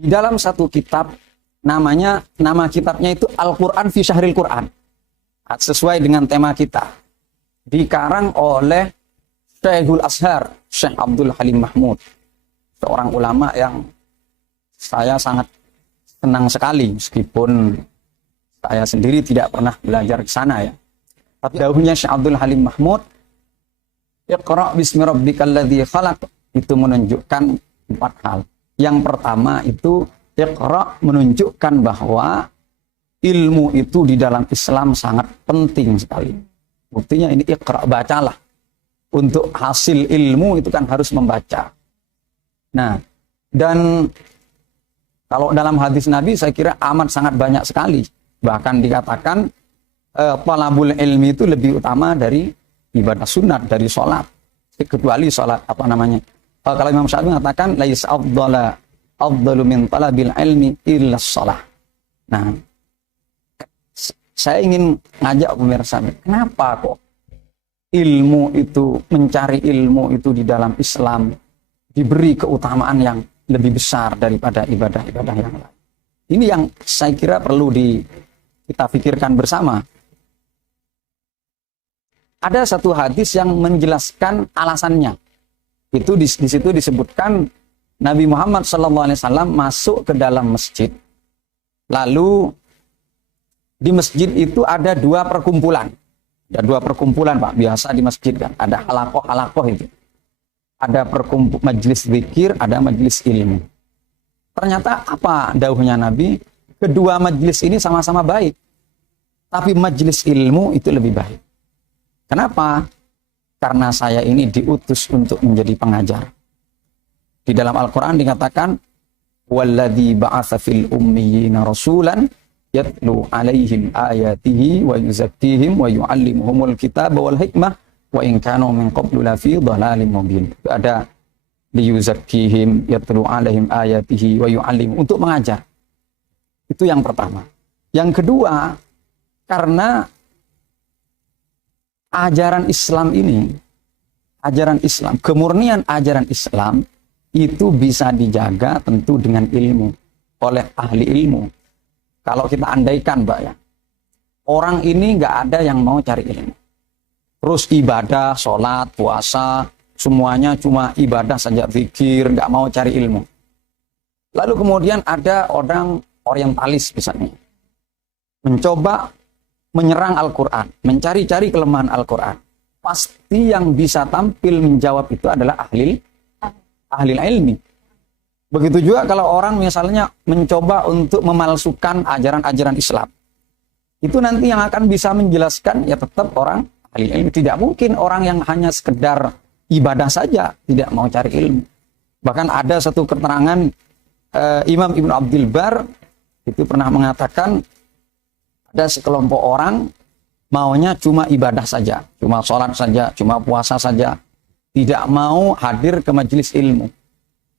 Di dalam satu kitab, nama kitabnya itu Al-Quran fi Syahril Quran. Sesuai dengan tema kita. Dikarang oleh Syekhul Azhar, Syekh Abdul Halim Mahmud. Seorang ulama yang saya sangat senang sekali, meskipun saya sendiri tidak pernah belajar ke sana ya. Tapi dahulunya Syekh Abdul Halim Mahmud, Iqra' bismi rabbikal ladzi khalaq, itu menunjukkan 4 hal. Yang pertama itu Iqra' menunjukkan bahwa ilmu itu di dalam Islam sangat penting sekali. Buktinya ini Iqra', bacalah. Untuk hasil ilmu itu kan harus membaca. Nah, dan kalau dalam hadis Nabi saya kira amat sangat banyak sekali. Bahkan dikatakan talabul ilmi itu lebih utama dari ibadah sunat, dari sholat. Kecuali sholat kalau Imam Syafi'i mengatakan lais afdalu min talabil ilmi illa shalah. Nah, saya ingin ngajak pemirsa, kenapa kok ilmu itu, mencari ilmu itu di dalam Islam diberi keutamaan yang lebih besar daripada ibadah-ibadah yang lain. Ini yang saya kira perlu kita pikirkan bersama. Ada satu hadis yang menjelaskan alasannya. Itu di situ disebutkan Nabi Muhammad SAW masuk ke dalam masjid. Lalu di masjid itu ada 2 perkumpulan. Ada 2 perkumpulan, Pak. Biasa di masjid kan. Ada halakoh itu. Ada majelis zikir, ada majelis ilmu. Ternyata apa dawuhnya Nabi? Kedua majelis ini sama-sama baik. Tapi majelis ilmu itu lebih baik. Kenapa? Karena saya ini diutus untuk menjadi pengajar. Di dalam Al-Quran dikatakan, وَالَّذِي بَعَثَ فِي الْأُمِّيِّينَ رَسُولًا يَتْلُو عَلَيْهِمْ آيَاتِهِ وَيُزَكِّيهِمْ وَيُعَلِّمُهُمُ الْكِتَابَ وَالْحِكْمَةَ وَإِنْ كَانُوا مِنْ قَبْلُ لَفِي ضَلَالٍ مُبِينٍ. Ada liyuzakkihim yatlu alaihim ayatihi wa yu'allim, untuk mengajar. Itu yang pertama. Yang kedua, karena ajaran Islam ini, kemurnian ajaran Islam itu bisa dijaga tentu dengan ilmu, oleh ahli ilmu. Kalau kita andaikan, Mbak ya, orang ini nggak ada yang mau cari ilmu. Terus ibadah, sholat, puasa, semuanya cuma ibadah saja, zikir, nggak mau cari ilmu. Lalu kemudian ada orang orientalis misalnya, mencoba menyerang Al-Quran, mencari-cari kelemahan Al-Quran. Pasti yang bisa tampil menjawab itu adalah ahli ilmi. Begitu juga kalau orang misalnya mencoba untuk memalsukan ajaran-ajaran Islam. Itu nanti yang akan bisa menjelaskan ya tetap orang ahli ilmi. Tidak mungkin orang yang hanya sekedar ibadah saja tidak mau cari ilmu. Bahkan ada satu keterangan Imam Ibnu Abdul Bar itu pernah mengatakan ada sekelompok orang maunya cuma ibadah saja, cuma sholat saja, cuma puasa saja, tidak mau hadir ke majelis ilmu.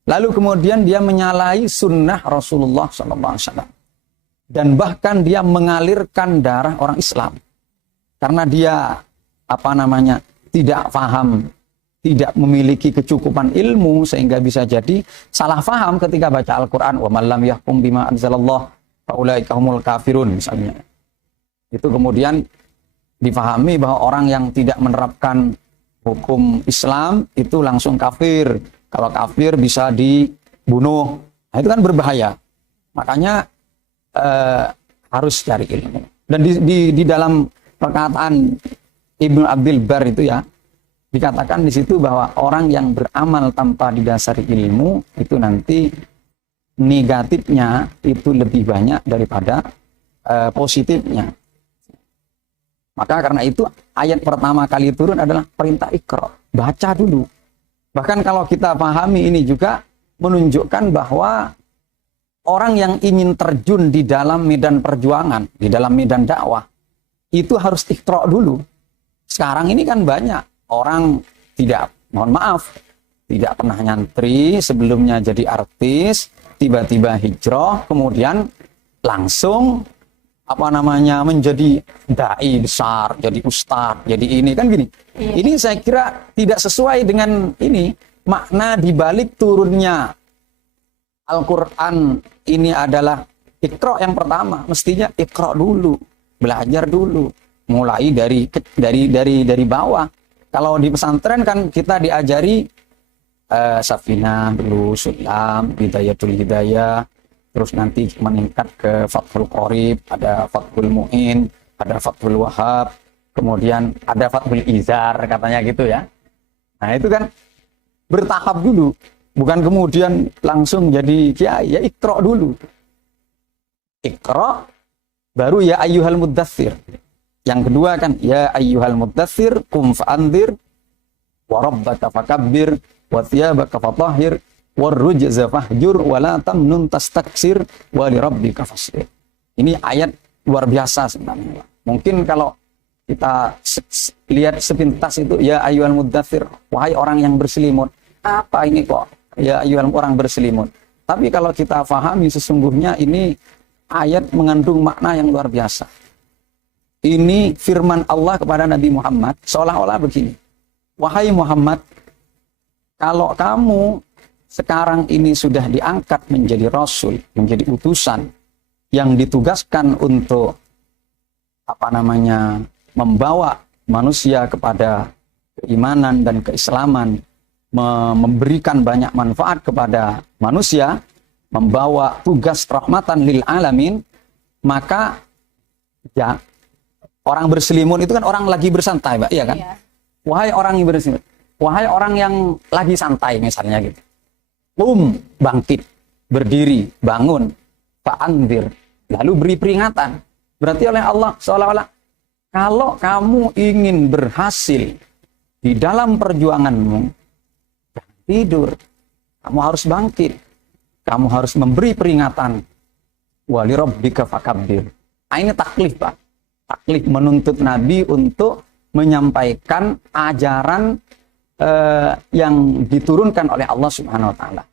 Lalu kemudian dia menyalahi sunnah Rasulullah SAW. Dan bahkan dia mengalirkan darah orang Islam. Karena dia, tidak paham, tidak memiliki kecukupan ilmu, sehingga bisa jadi salah paham ketika baca Al-Quran. Wa man lam yahkum bima anzalallah fa ulaika humul kafirun, misalnya. Itu kemudian dipahami bahwa orang yang tidak menerapkan hukum Islam itu langsung kafir. Kalau kafir bisa dibunuh. Nah, itu kan berbahaya. Makanya harus cari ilmu. Dan di dalam perkataan Ibnu Abdul Bar itu ya, dikatakan di situ bahwa orang yang beramal tanpa didasari ilmu itu nanti negatifnya itu lebih banyak daripada positifnya. Maka karena itu ayat pertama kali turun adalah perintah Iqra, baca dulu. Bahkan kalau kita pahami ini juga menunjukkan bahwa orang yang ingin terjun di dalam medan perjuangan, di dalam medan dakwah, itu harus Iqra dulu. Sekarang ini kan banyak orang tidak pernah nyantri, sebelumnya jadi artis, tiba-tiba hijrah, kemudian langsung menjadi dai besar, jadi ustadz, jadi ini kan gini. Ini saya kira tidak sesuai dengan ini makna dibalik turunnya Al-Quran ini adalah Iqra yang pertama, mestinya Iqra dulu, belajar dulu, mulai dari bawah. Kalau di pesantren kan kita diajari Safinah dulu, Sulam, Bidayatul Hidayah, terus nanti meningkat ke Fathul Qorib, ada Fathul Mu'in, ada Fathul Wahab, kemudian ada Fathul Izar, katanya gitu ya. Nah itu kan bertahap dulu, bukan kemudian langsung jadi kiai, ya Iqra dulu. Iqra, baru ya ayyuhal muddatsir. Yang kedua kan, ya ayyuhal muddatsir, qum fa'andzir, wa rabbaka fakabbir, wa thiyabaka fatahhir, warrujza fahjur, wa la tamnun tastaksir, wa li rabbika fasbir. Ini ayat luar biasa sebenarnya. Mungkin kalau kita lihat sepintas itu, ya ayyuhal muddatsir, wahai orang yang berselimut. Apa ini kok? Ya ayyuhal orang berselimut. Tapi kalau kita fahami sesungguhnya ini ayat mengandung makna yang luar biasa. Ini firman Allah kepada Nabi Muhammad seolah-olah begini. Wahai Muhammad, kalau kamu sekarang ini sudah diangkat menjadi rasul, menjadi utusan yang ditugaskan untuk membawa manusia kepada keimanan dan keislaman, memberikan banyak manfaat kepada manusia, membawa tugas rahmatan lil alamin, maka ya orang berselimut itu kan orang lagi bersantai, Mbak, iya kan? Iya. Wahai orang yang berselimut, wahai orang yang lagi santai misalnya gitu. Bangkit, berdiri, bangun, fa'andzir, lalu beri peringatan. Berarti oleh Allah seolah-olah kalau kamu ingin berhasil di dalam perjuanganmu, jangan tidur. Kamu harus bangkit. Kamu harus memberi peringatan. Wa li rabbika fakabbir. Nah, ini taklif, Pak. Taklif menuntut Nabi untuk menyampaikan ajaran yang diturunkan oleh Allah Subhanahu wa taala.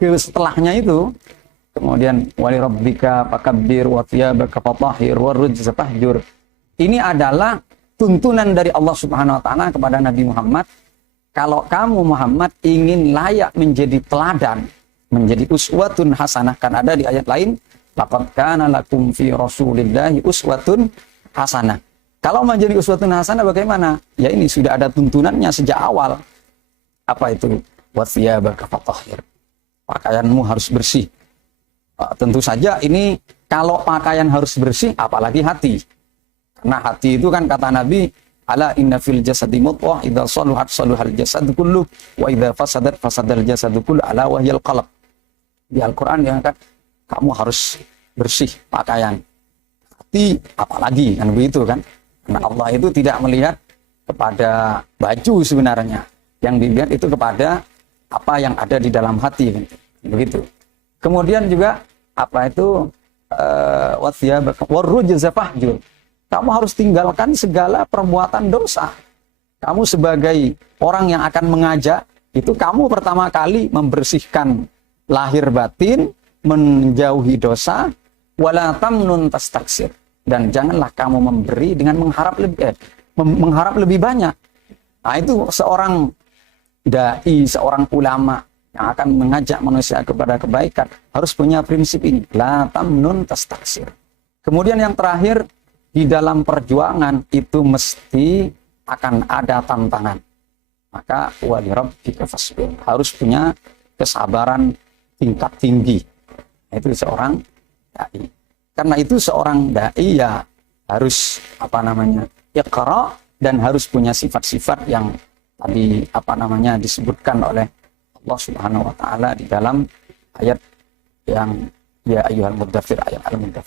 Setelahnya itu kemudian wa li rabbika fakabbir wa thiyabaka fatahhir warrujza fahjur. Ini adalah tuntunan dari Allah Subhanahu wa taala kepada Nabi Muhammad. Kalau kamu Muhammad ingin layak menjadi teladan, menjadi uswatun hasanah, kan ada di ayat lain, laqad kana lakum fi rasulillahi uswatun hasanah. Kalau menjadi uswatun hasanah bagaimana? Ya ini sudah ada tuntunannya sejak awal. Apa itu? Wa thiyabaka fatahhir. Pakaianmu harus bersih. Tentu saja ini kalau pakaian harus bersih, apalagi hati. Karena hati itu kan kata Nabi, ala inna fil jasadi mudghah idza saluhat saluhal jasadu kullu wa idza fasadat fasadal jasadu kullu ala wahyal qalb. Di Al-Qur'an yang kan kamu harus bersih pakaian. Hati apalagi kan begitu kan? Karena Allah itu tidak melihat kepada baju sebenarnya. Yang dilihat itu kepada apa yang ada di dalam hati kan? Begitu. Kemudian juga apa itu warrujza fahjur. Kamu harus tinggalkan segala perbuatan dosa. Kamu sebagai orang yang akan mengajak, itu kamu pertama kali membersihkan lahir batin, menjauhi dosa, wala tamnun tastaksir. Dan janganlah kamu memberi dengan mengharap lebih banyak. Nah itu seorang dai, seorang ulama yang akan mengajak manusia kepada kebaikan harus punya prinsip ini, la tamnun tastaksir. Kemudian yang terakhir, di dalam perjuangan itu mesti akan ada tantangan. Maka wa li rabbika fasbir, harus punya kesabaran tingkat tinggi. Itu seorang dai. Karena itu seorang dai ya harus iqra, dan harus punya sifat-sifat yang tadi disebutkan oleh Allah Subhanahu wa taala di dalam ayat yang ya ayyuhal muddatsir, ayat al-muddatsir.